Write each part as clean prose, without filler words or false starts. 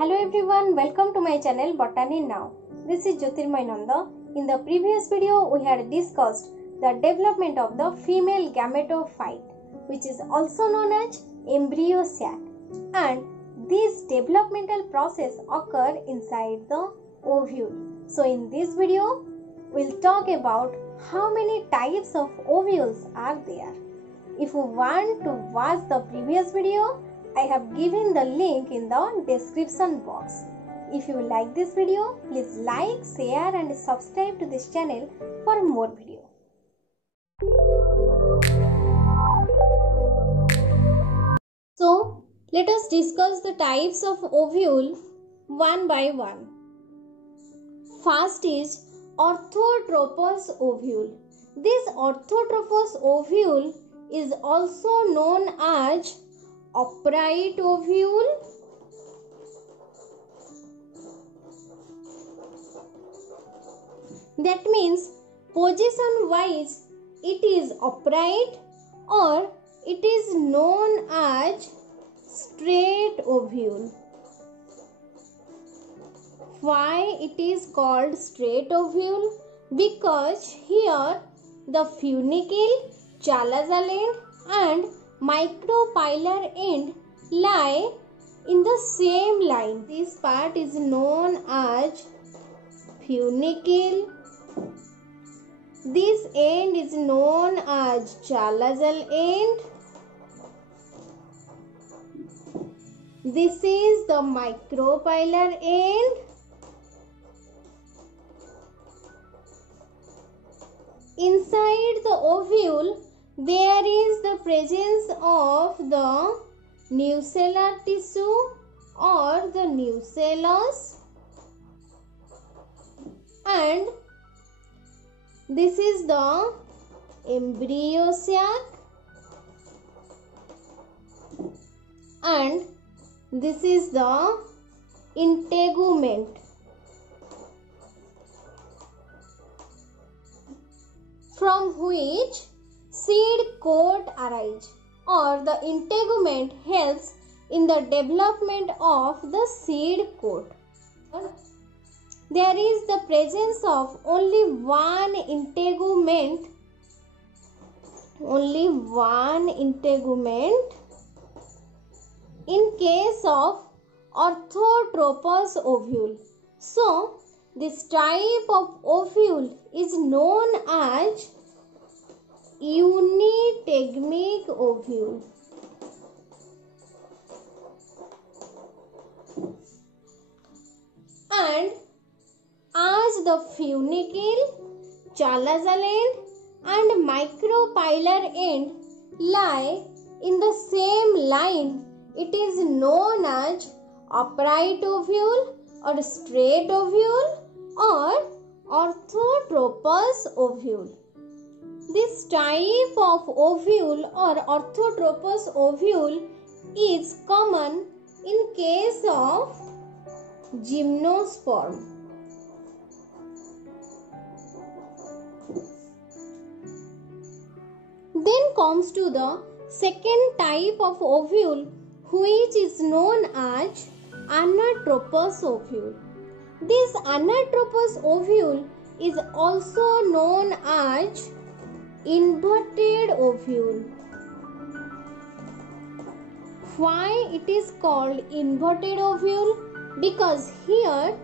Hello everyone, welcome to my channel Botany Now. This is Jyotirmay Nanda. In the previous video, we had discussed the development of the female gametophyte, which is also known as embryo sac, and this developmental process occur inside the ovule. So in this video, we'll talk about how many types of ovules are there. If you want to watch the previous video, I have given the link in the description box. If you like this video, please like, share and subscribe to this channel for more videos. So, let us discuss the types of ovule one by one. First is orthotropous ovule. This orthotropous ovule is also known as upright ovule, that means position wise it is upright, or it is known as straight ovule. Why it is called straight ovule? Because here the funicle, chalazal end and micropylar end lie in the same line. This part is known as funicle. This end is known as chalazal end. This is the micropylar end. Inside the ovule, there is the presence of the nucellar tissue or the nucellus, and this is the embryo sac, and this is the integument. From which seed coat arise, or the integument helps in the development of the seed coat. There is the presence of only one integument, in case of orthotropous ovule. So, this type of ovule is known as unitegmic ovule. And as the funicle, chalazal end and micropylar end lie in the same line, it is known as upright ovule or straight ovule or orthotropous ovule. This type of ovule or orthotropous ovule is common in case of gymnosperm. Then comes to the second type of ovule, which is known as anatropous ovule. This anatropous ovule is also known as inverted ovule. Why it is called inverted ovule? Because here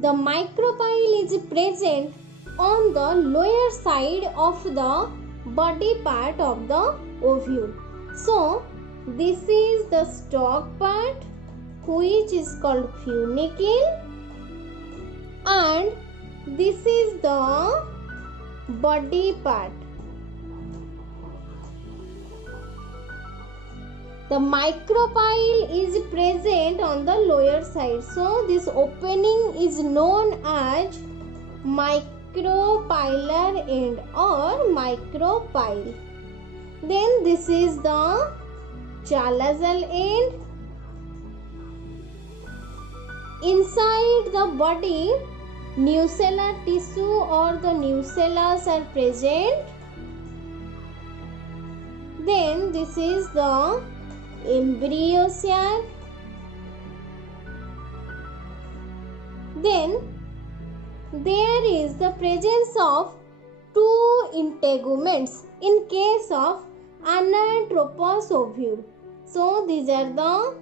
the micropyle is present on the lower side of the body part of the ovule. So, this is the stalk part, which is called funicle, and this is the body part. The micropyle is present on the lower side. So, this opening is known as micropylar end or micropyle. Then this is the chalazal end. Inside the body, nucellar tissue or the nucellus are present. Then this is the embryo sac. Then there is the presence of two integuments in case of anatropous ovule. So these are the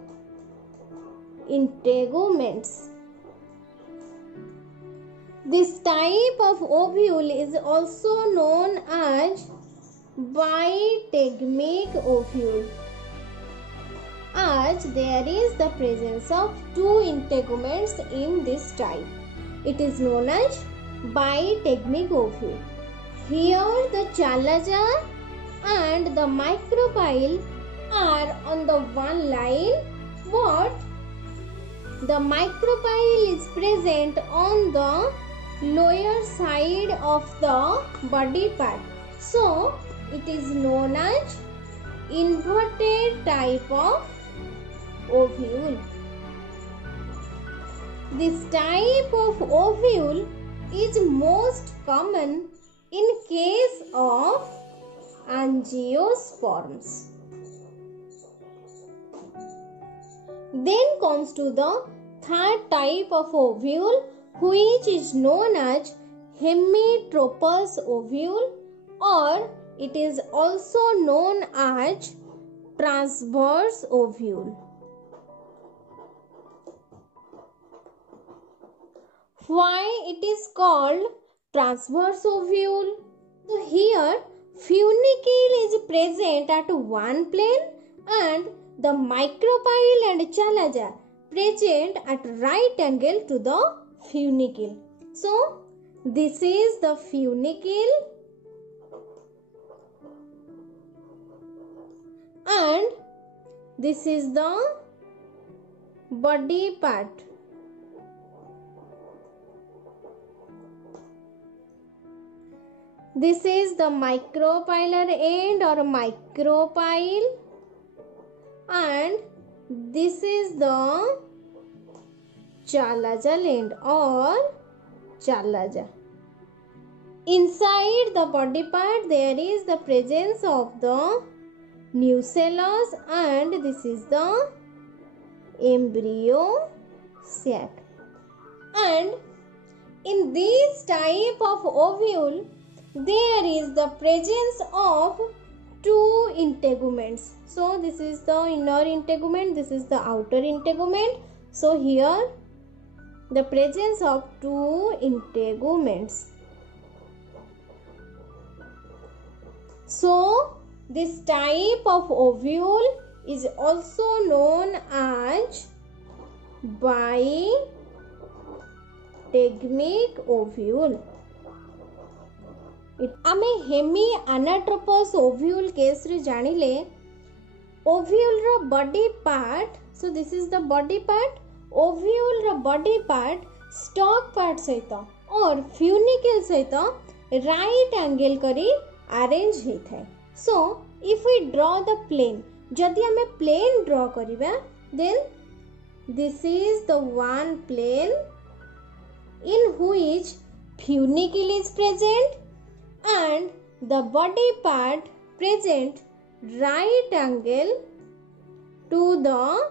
integuments. This type of ovule is also known as bitegmic ovule, as there is the presence of two integuments in this type. It is known as bitegmic ovule. Here the chalaza and the micropyle are on the one line, but the micropyle is present on the lower side of the body part. So it is known as inverted type of ovule. This type of ovule is most common in case of angiosperms. Then comes to the third type of ovule, which is known as hemitropous ovule, or it is also known as transverse ovule. Why it is called transverse ovule? So here funicle is present at one plane and the micropyle and chalaza present at right angle to the funicle. So this is the funicle and this is the body part. This is the micropylar end or micropyle, and this is the chalazal end or chalaza. Inside the body part there is the presence of the nucellus, and this is the embryo sac. And in this type of ovule there is the presence of two integuments. So this is the inner integument, this is the outer integument. So here the presence of two integuments. So this type of ovule is also known as bitegmic ovule. आमे hemianatropous ovule केस रे जानिले ovule रो body part. So this is the body part. Ovule रो body part stalk part सहित और funicle सहित right angle करी अरेंज हे थाए. So if we draw the plane, जदि आमे प्लेन ड्रॉ करिबा, then this is the one plane in which funicle is present and the body part present right angle to the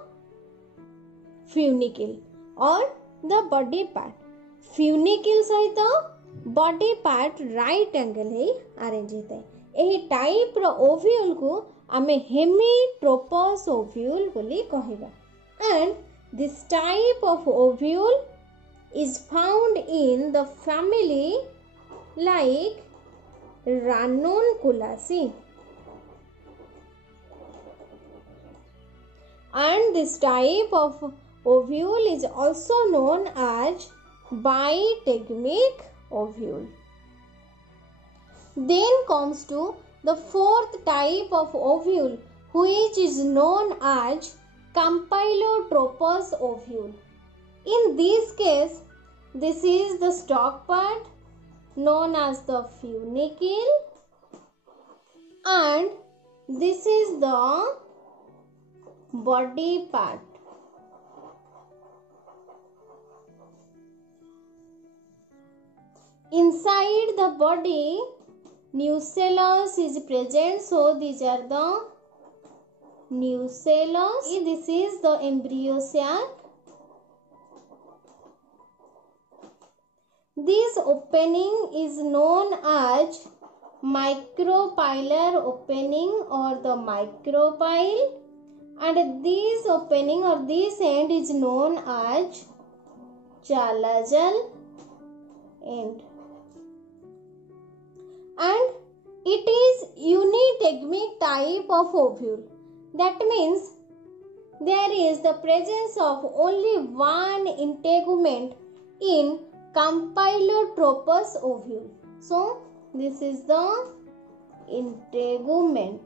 funicle or the body part. Funicle सहित body part right angle है arrange होता है. यही type रो ovule को आमे हेमिट्रोपस ovule बोली कहिबा. And this type of ovule is found in the family like Ranunculaceae. And this type of ovule is also known as bitegmic ovule. Then comes to the fourth type of ovule, which is known as campylotropous ovule. In this case, this is the stalk part known as the funicle, and this is the body part. Inside the body, nucellus is present, so these are the nucellus. This is the embryo sac. This opening is known as micropylar opening or the micropyle, and this opening or this end is known as chalazal end. And it is unitegmic type of ovule. That means there is the presence of only one integument in Campylotropous ovule. So this is the integument.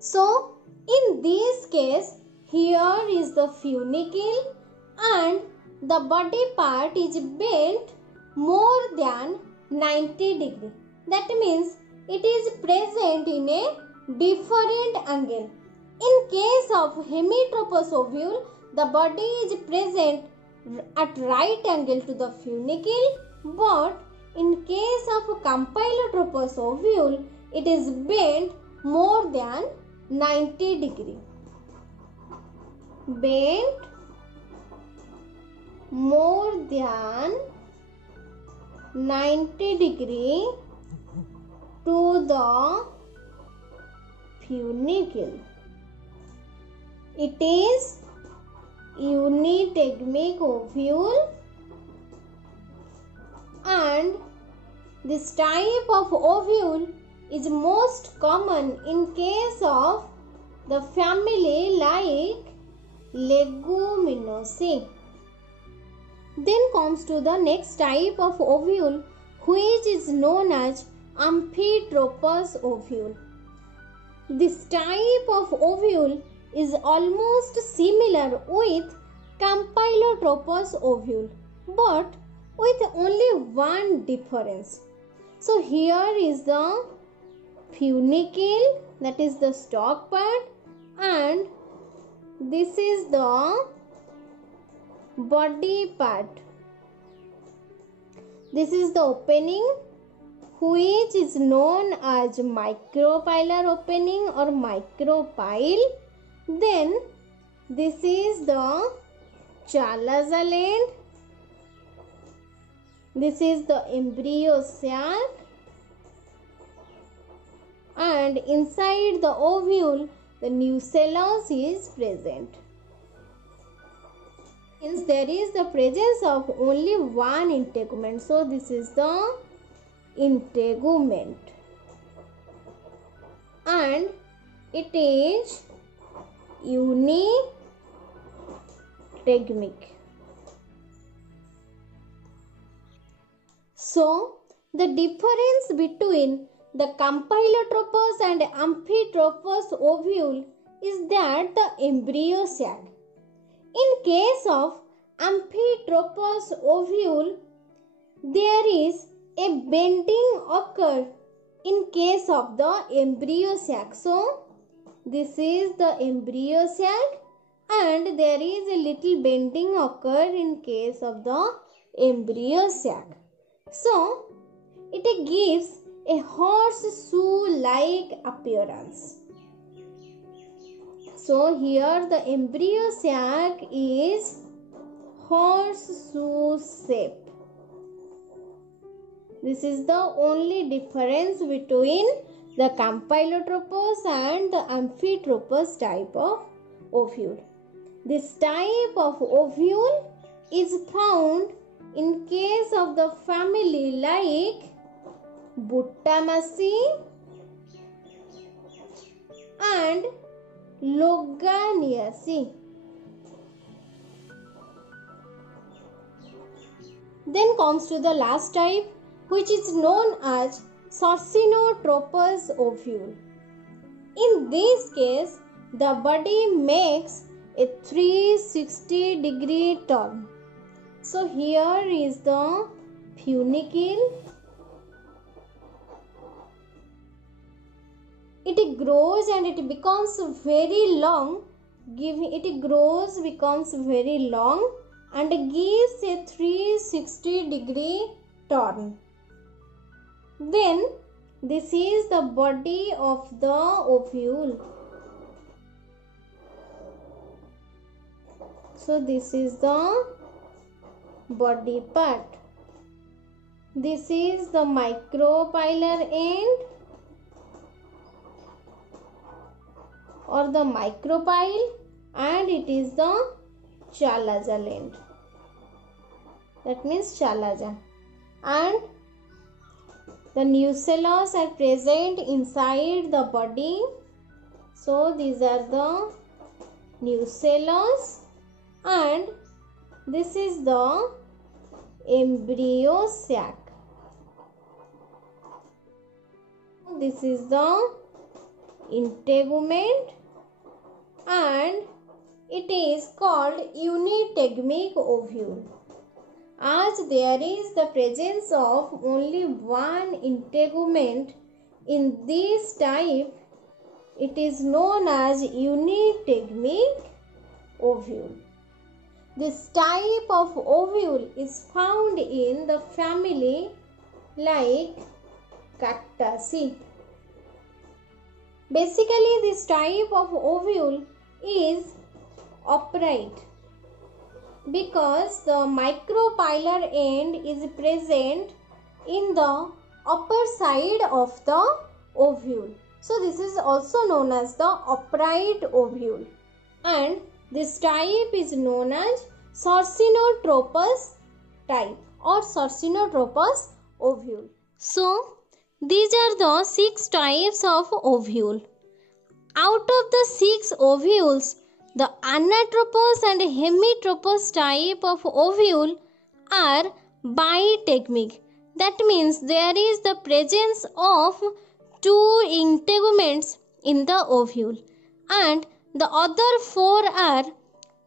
So in this case, here is the funicle and the body part is bent more than 90 degree. That means it is present in a different angle. In case of hemitropous ovule, the body is present at right angle to the funicle, but in case of Campylotropous ovule, it is bent more than 90 degree. Bent more than 90 degree to the funicle. It is unitegmic ovule, and this type of ovule is most common in case of the family like Leguminosae. Then comes to the next type of ovule, which is known as Amphitropous ovule. This type of ovule is almost similar with Campylotropous ovule, but with only one difference. So here is the funicle, that is the stalk part, and this is the body part. This is the opening, which is known as micropylar opening or micropyle. Then this is the chalazal end. This is the embryo sac, and inside the ovule the nucellus is present. Hence there is the presence of only one integument. So this is the integument, and it is unitegmic. So the difference between the Campylotropous and Amphitropous ovule is that the embryo sac. In case of Amphitropous ovule, there is a bending occur in case of the embryo sac. So this is the embryo sac, and there is a little bending occur in case of the embryo sac. So it gives a horseshoe-like appearance. So here the embryo sac is horseshoe shape. This is the only difference between the Campylotropous and the Amphitropous type of ovule. This type of ovule is found in case of the family like Butamaceae and Loganiaceae. Then comes to the last type, which is known as Sarcinotropous ovule. In this case, the body makes a 360 degree turn. So here is the funicle. It grows and it becomes very long. Becomes very long and gives a 360 degree turn. Then this is the body of the ovule. So this is the body part. This is the micropylar end or the micropyle, and it is the chalazal end. That means chalaza. And the nucellus are present inside the body. So these are the nucellus, and this is the embryo sac. This is the integument, and it is called unitegmic ovule. As there is the presence of only one integument in this type, it is known as unitegmic ovule. This type of ovule is found in the family like Cactaceae. Basically, this type of ovule is upright because the micropylar end is present in the upper side of the ovule. So this is also known as the upright ovule, and this type is known as Sarcinotropous type or Sarcinotropous ovule. So these are the 6 types of ovule. Out of the 6 ovules, the anatropous and hemitropous type of ovule are bitegmic. That means there is the presence of 2 integuments in the ovule, and the other 4 are,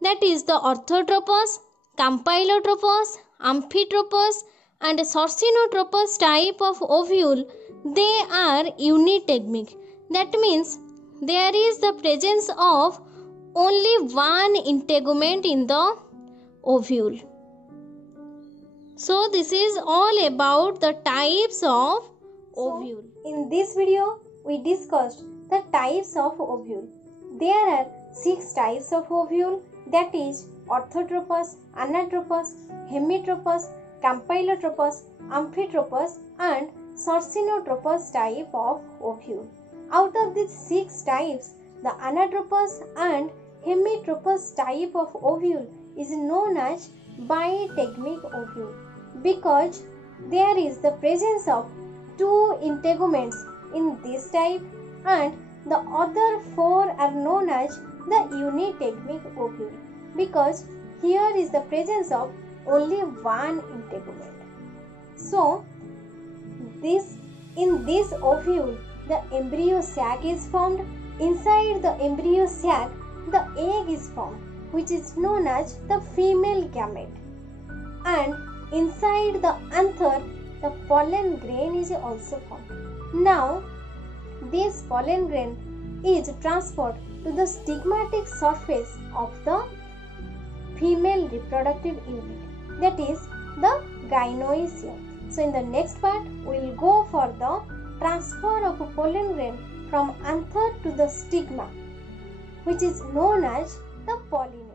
that is the orthotropous, campylotropous, amphitropous and sarcinotropous type of ovule. They are unitegmic. That means there is the presence of only one integument in the ovule. So this is all about the types of ovule. In this video, we discussed the types of ovule. There are 6 types of ovule, that is orthotropous, anatropous, hemitropous, campylotropous, amphitropous and sarcinotropous type of ovule. Out of these 6 types, the anatropous and hemitropous type of ovule is known as bitegmic ovule because there is the presence of 2 integuments in this type, and the other 4 are known as the unitegmic ovule because here is the presence of only one integument. So in this ovule, the embryo sac is formed. Inside the embryo sac, the egg is formed, which is known as the female gamete. And inside the anther, the pollen grain is also formed. Now, this pollen grain is transferred to the stigmatic surface of the female reproductive unit, that is the gynoecium. So in the next part, we will go for the transfer of a pollen grain from anther to the stigma, which is known as the pollen.